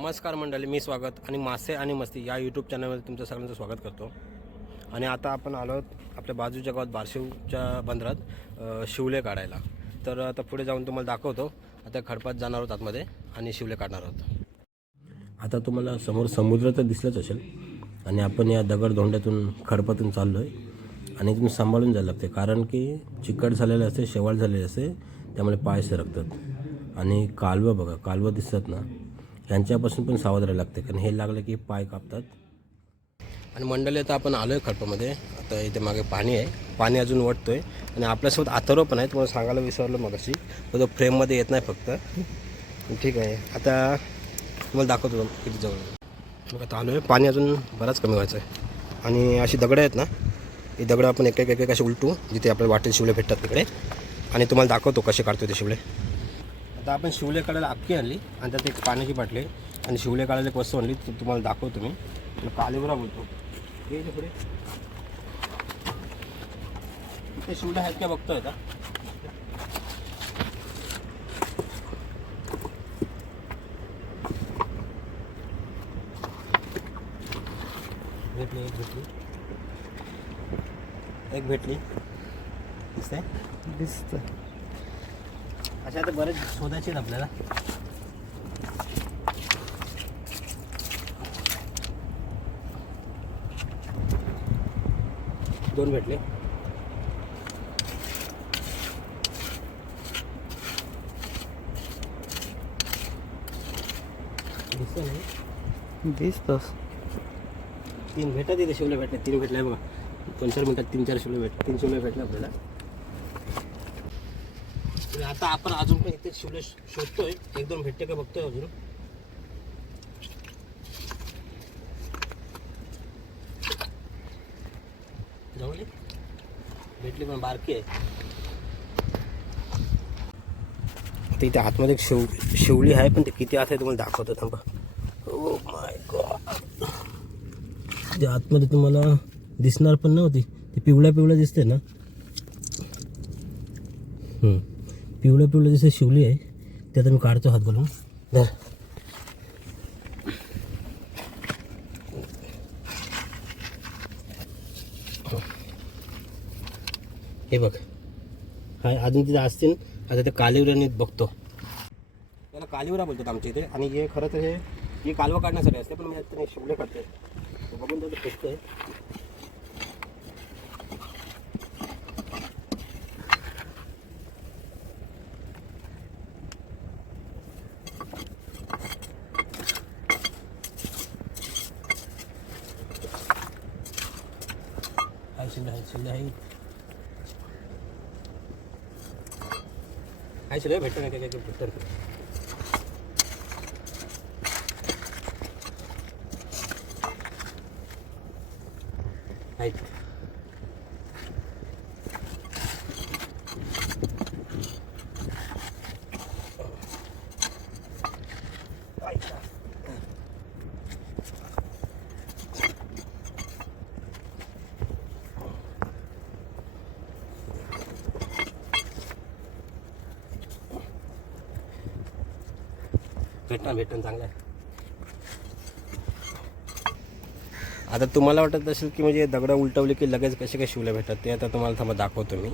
नमस्कार मंडळी, मी स्वागत आणि मासे आणि मस्ती या यूट्यूब चॅनलमध्ये तुमचं सगळ्यांचं स्वागत करतो. आणि आता आपण आलो आहोत आपल्या बाजूच्या गावात बारशिवच्या बंदरात शिवले काढायला. तर आता पुढे जाऊन तुम्हाला दाखवतो. आता खडपात जाणार आहोत आतमध्ये आणि शिवले काढणार आहोत. आता तुम्हाला समोर समुद्र तर दिसलंच असेल आणि आपण या दगडधोंड्यातून खडपातून चाललो आहे. आणि तुम्ही सांभाळून जायला लागते, कारण की चिकट झालेलं असते, शेवाळ झालेले असते, त्यामुळे पाय सरकतात. आणि कालवं बघा, कालवं दिसतात ना, यांच्यापासून पण सावध राहायला लागते, कारण हे लागलं की पाय कापतात. आणि मंडळी आता आपण आलो आहे खडपामध्ये. आता इथे मागे पाणी आहे, पाणी अजून वाटतो आहे. आणि आपल्यासोबत अथर्व पण आहे, तुम्हाला सांगायला विसरलो मगाशी, तो फ्रेममध्ये येत नाही फक्त. ठीक आहे, आता तुम्हाला दाखवतो किती जवळ. मग आता आलो आहे, पाणी अजून बराच कमी व्हायचं आहे. आणि अशी दगडं आहेत ना, ही दगडं आपण एक एक असे उलटू, जिथे आपल्याला वाटेल शिवले भेटतात तिकडे, आणि तुम्हाला दाखवतो कसे काढतो ते शिवले. आता आपण शिवले काढायला अख्खी आणली आणि त्यात एक पाण्याची बाटली आणि शिवले काढायला एक वस्तू आणली, तुम्हाला दाखवतो मी. कालीवरा बोलतो हे पुढे ते शिवले आहेत का बघतोय आता. एक भेटली दिसतंय अच्छा. आता बरेच शोधायचे आहेत आपल्याला. दोन भेटले. दिसत नाही, दिसतोस. तीन भेटत इथे शिवले भेटले. तीन भेटले बघा, 2-4 मिनिटात 3-4 शिवले भेटले. 3 शिवले भेटले आपल्याला. आता आपण अजून पण इथे शिवले शोधतोय, 1-2 भेटते का बघतोय अजून. जवळ भेटली पण बारकी आहे. आता इथे आतमध्ये एक शिवली आहे, पण ते किती आत आहे तुम्हाला दाखवतो थांबा. ओ माय गॉड, ते आतमध्ये तुम्हाला दिसणार पण नव्हती. ती पिवळ्या पिवळ्या दिसते ना, पिवळ्या पिवळ्या दिसते शिवली आहे. ते आता मी काढतो हात घालून. धर. हे बघ, हा अजून तिथे असतील. आता ते कालिवऱ्याने बघतो, त्याला कालिवरा बोलतात आमच्या इथे. आणि हे खरं तर हे कालवा काढण्यासाठी असते, पण मी आता शिवले काढते. बघून त्याचं दिसतंय. शिल्ले भेटतं नाही, काय भेटतं आहेत. भेटणं चांगलं आहे. आता तुम्हाला वाटत असेल की म्हणजे दगडं उलटवले की लगेच कसे काय शिवले भेटतात, ते आता तुम्हाला थांबा दाखवतो मी.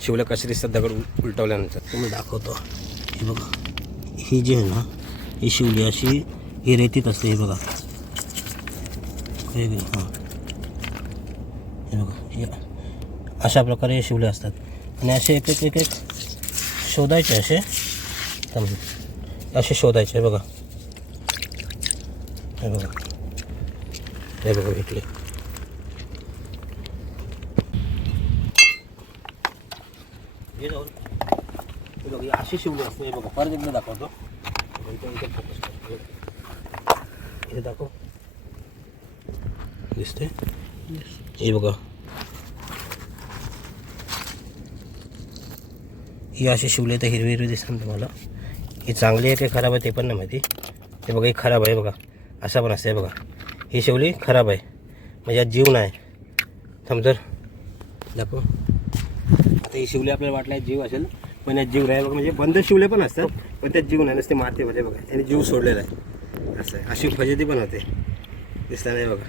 शिवले कसे दिसतात दगड उलटवल्यानंतर तुम्ही दाखवतो. हे बघा, ही जी आहे ना, ही शिवली अशी ही रेतीत असते. हे बघा, हे हां, हे बघा, हे अशा प्रकारे हे शिवले असतात. आणि असे एक एक शोधायचे, असे शोधायचे. बघा, हे बघा, हे बघा भेटले. हे जाऊन हे बघा, अशी शिवली असते. हे बघा, परत एकदा दाखवतो. हे दाखव, दिसते. हे बघा, ही अशी शिवली तर हिरवी हिरवी दिसतात तुम्हाला. ही चांगली आहे की खराब आहे ते पण नाही माहिती. हे बघा, ही खराब आहे. बघा, असा पण असते. बघा, ही शिवली खराब आहे, म्हणजे यात जीव नाही. समजर दाखव. आता ही शिवली आपल्याला वाटलं जीव असेल, पण यात जीव नाही. बघा, म्हणजे बंद शिवले पण असतात, पण त्यात जीव नाही, नसते मारते म्हणजे. बघा, त्याने जीव सोडलेला आहे. असं आहे. अशी फजिती पण होते, दिसला नाही बघा.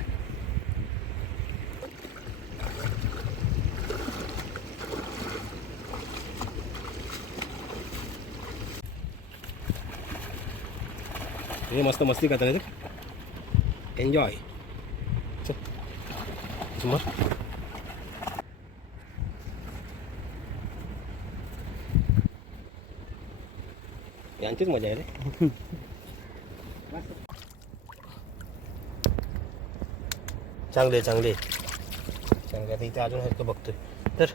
हे मस्त मस्ती करता नाही तर एन्जॉय. समोर यांचीच मजा आहे रे. चांगले चांगले चांगले. आता इथे अजून हरकं बघतोय तर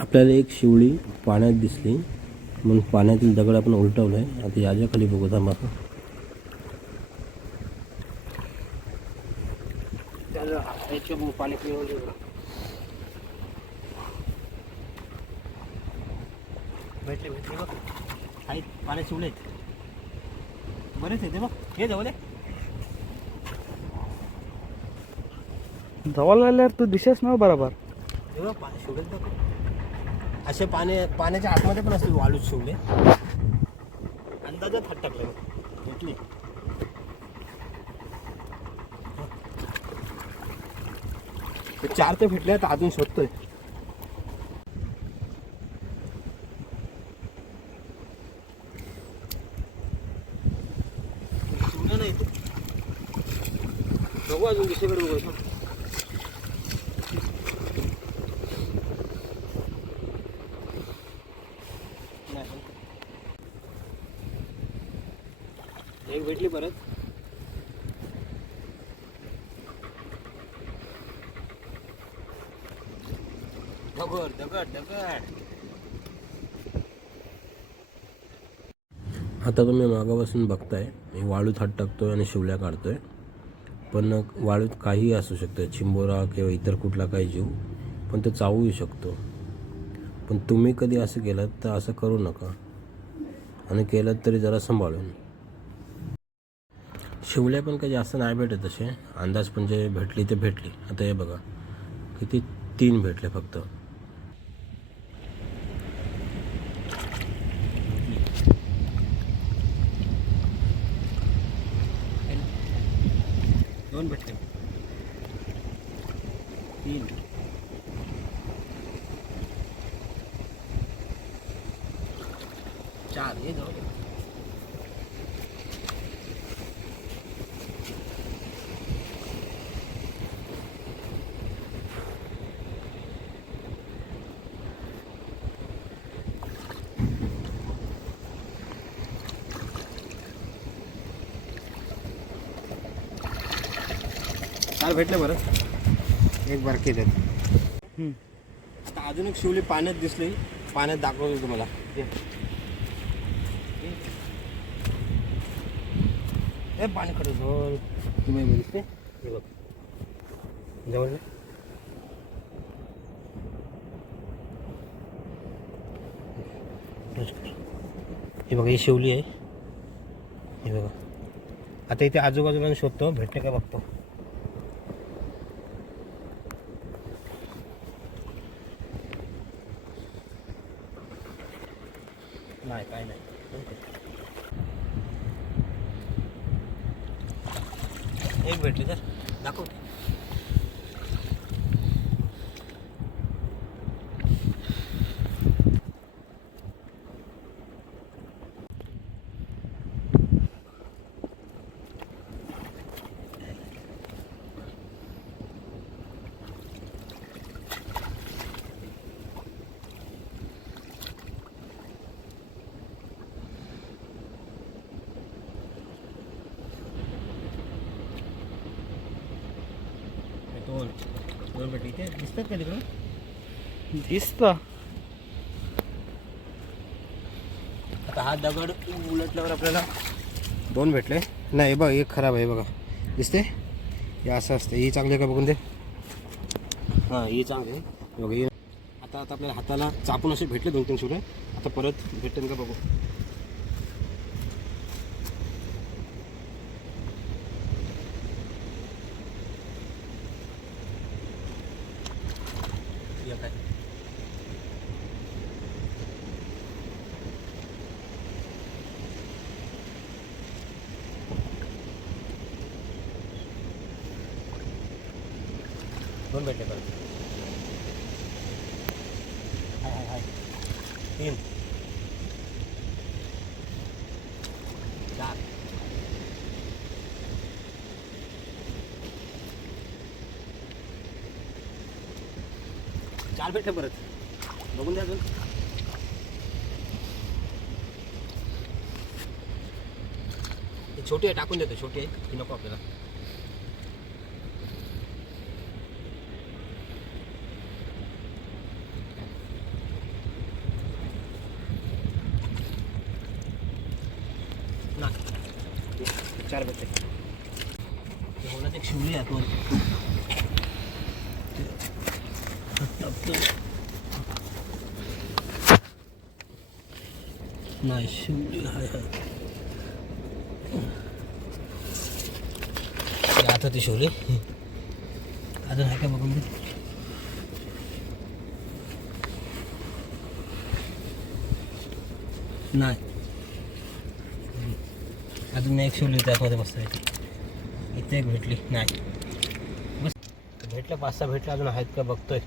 आपल्याला एक शिवळी पाण्यात दिसली म्हणून पाण्यातील दगड आपण उलटवलं आहे. आता याच्या खाली बघू थांबा. पाणी पिवलं भेटले भेटले बघ. आहेत पाणी शिवलेत बरेच आहे ते बघ. हे जाऊ दे जवळ आल्यावर तू दिसेस ना बरोबर. हे बघ पाणी शिवलेत बघ. असे पाण्याच्या आतमध्ये पण असतील वाळूच शिवले. अंदाजात हात टाकले भेटली. चार ते भेटले तर अजून शोधतोय. नाही बघू अजून दुसरीकडे बघू. एक भेटली परत. दगड दगड दगड. आता तुम्ही मागापासून बघताय मी वाळूत हात टाकतोय आणि शिवल्या काढतोय. पण वाळूत काहीही असू शकतं, चिंबोरा किंवा इतर कुठला काही जीव, पण तो चावू शकतो. पण तुम्ही कधी असं केलं तर असं करू नका, आणि केलं तरी जरा सांभाळून. शिवल्या पण काही जास्त नाही भेटत तसे, अंदाज पण जे भेटली ते भेटली. आता हे बघा किती 3 भेटले फक्त. दोन भेटले 3 4. हे जाऊ दे. चार भेटले बरं. एक बारकी देत. आता अजून एक शिवली पाण्यात दिसली. पाण्यात दाखवतो तुम्हाला. हे पाणी खरं तुम्ही दिसते. हे बघ जवळ हे बघा. ही शिवली आहे. हे बघा. आता इथे आजूबाजूला शोधतो भेटते का बघतो. नाही काय नाही. एक भेटले तर दाखव. दोन भेटली. ते दिसतात का तिकडं. दिसतं. आता हा दगड उलटल्यावर आपल्याला 2 भेटले. नाही बघ एक खराब आहे बघा. दिसते हे असं असतं. ही चांगली आहे का बघून दे. हां ही चांगली आहे बघा. ही आता आपल्याला हाताला चापून असे भेटले 2-3 शिवले. आता परत भेटेल का बघू. काय 2 भेटले परत. हाय हाय हाय 3 4 4 भेटले परत. बघून द्या अजून. ही छोटी आहे, टाकून देतो. छोटी आहे ही नको आपल्याला. ना 4 भेटले. होण्यात एक शिवली आहे दोन. नाही शिवली हाय हाय. आता ती शिवली अजून आहे का बघून दे. नाही अजून एक शिवली त्यामध्ये मस्त आहे. इथे एक भेटली नाही. बस भेटलं 5-6 भेटलं. अजून आहेत का बघतोय.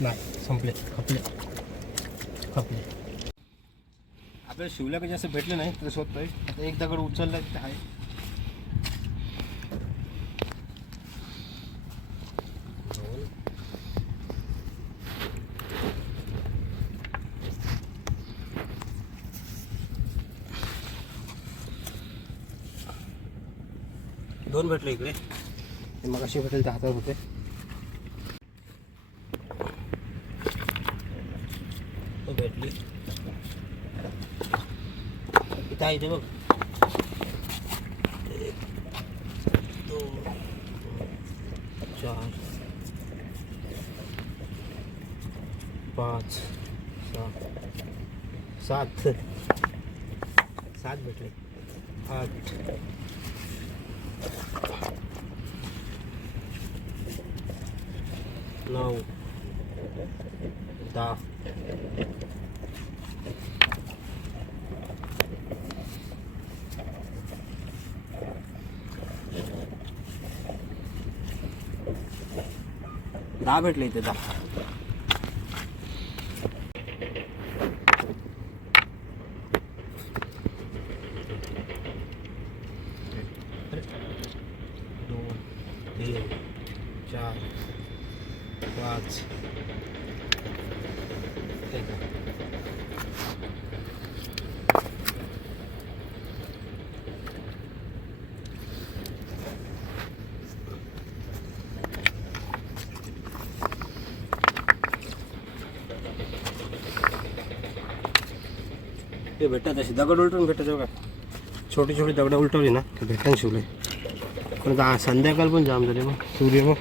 नाही संपले. खपले आपल्याला शिवल्या काही जास्त भेटलं नाही तर शोधतोय. आता एक दगड उचलला तिथे आहे. दोन भेटले इकडे. मग अशी भेटेल त्या हातात होते. तो भेटली इथं आहे. ते बघ 1 2 4 5 6 7 भेटले. 8 9 10 10 भेटले इथे. 10 2 3 4 5 ते भेटतात. अशी दगड उलटून भेटतात बघा. छोटी छोटी दगड उलटवली ना ते भेटून शिवले. पण संध्याकाळ पण जाम झाले मग सूर्य. मग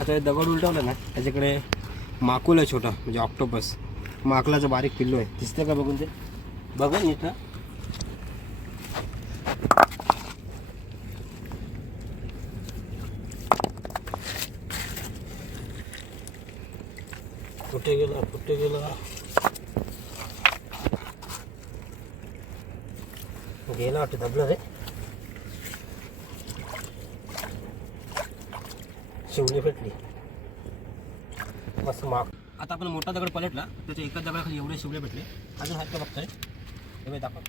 आता हे दगड उलटवलं ना त्याच्याकडे माकुल आहे छोटा म्हणजे ऑक्टोपस. माकलाचं बारीक पिल्लू आहे. दिसतं का बघून ते. बघा नीट ना. कुठे गेला गेला वाटतं. दबलं रे. शिवली भेटली मस्त माग. आता आपण मोठा दगड पलटला त्याच्या एका दगडाखाली एवढे शिवले भेटले. अजून आहेत का बघतोय. हे दाखव.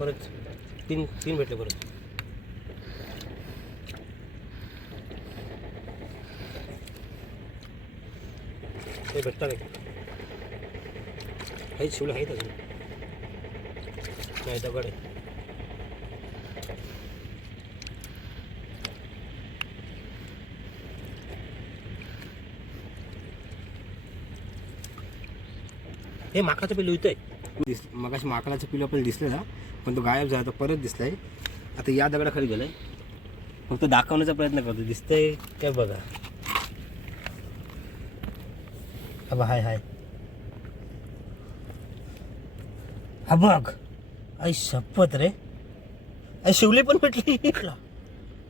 परत 3 भेटले परत. ते भेटतात का आहेत. शिवले आहेत अजून. नाही दगड आहे. हे माकाचं पिल्लू इथं आहे. मगाशी माकडाचं पिल्लू आपल्याला दिसलं ना पण तो गायब झाला. तो परत दिसलाय. आता या दगडाखाली गेलाय. फक्त दाखवण्याचा प्रयत्न करतो. दिसतंय काय बघा. हा हाय हाय हा बघ आई शपथ रे आई शिवले पण भेटली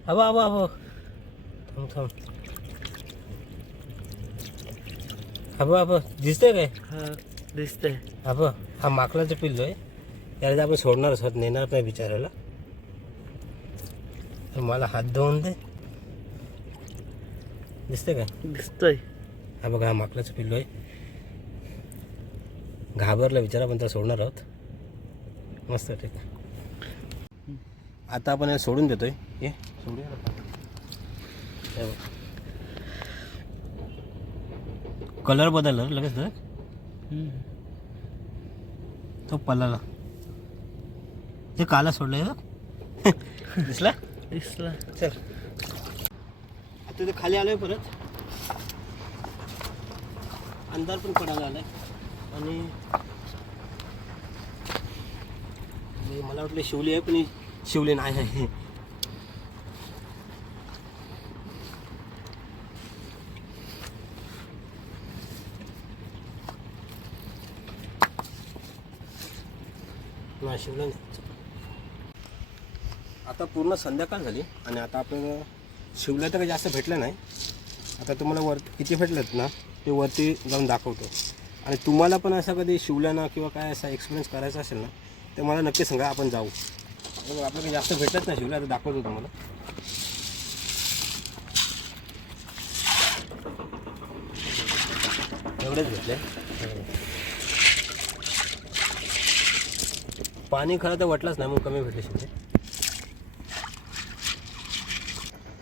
हवा हवा हवा थांब थांब हवा हवा दिसतंय काय हा दिसतंय. हवा हा माकडाचं पिल्लो आहे त्याला आपण सोडणारच आहोत नेणार नाही बिचारायला तर मला हात धुवून दे दिसतंय काय दिसतंय. हा बघा हा माकडाचं पिल्लो आहे घाबरला बिचारा पण त्याला सोडणार आहोत मस्त ठीक आहे आता आपण याला सोडून देतोय ये सोडूया हे बघ. कलर बदलला रे लगेच तर तो पलाला ते काला सोडलंय बघ दिसला दिसला. चल आता ते खाली आलोय परत अंधार पण पडायला आलाय आणि मला वाटलं शिवली आहे पण ही शिवली नाही आहे नाही शिवलं नाही आता पूर्ण संध्याकाळ झाली आणि आता आपल्याला शिवलं तर काही जास्त भेटलं नाही आता तुम्हाला वर किती भेटलेत ना ते वरती जाऊन दाखवतो आणि तुम्हाला पण असं कधी शिवलं ना किंवा काय असा एक्सपिरियन्स करायचा असेल ना तर मला नक्की सांगा आपण जाऊ आपलं काही जास्त भेटत नाही शिवलं आता दाखवतो तुम्हाला एवढेच भेटले पाणी खरं तर वाटलंच नाही मग कमी भेटले शिवले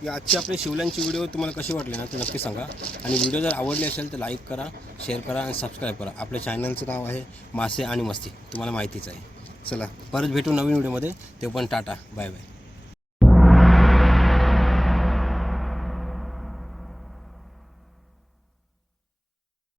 आजची आपली शिवल्यांची व्हिडिओ तुम्हाला कशी वाटली ना ते नक्की सांगा आणि व्हिडिओ जर आवडली असेल तर लाईक करा शेअर करा आणि सबस्क्राईब करा आपल्या चॅनलचं नाव आहे मासे आणि मस्ती तुम्हाला माहितीच आहे चला परत भेटू नवीन व्हिडिओमध्ये ते पण टाटा बाय बाय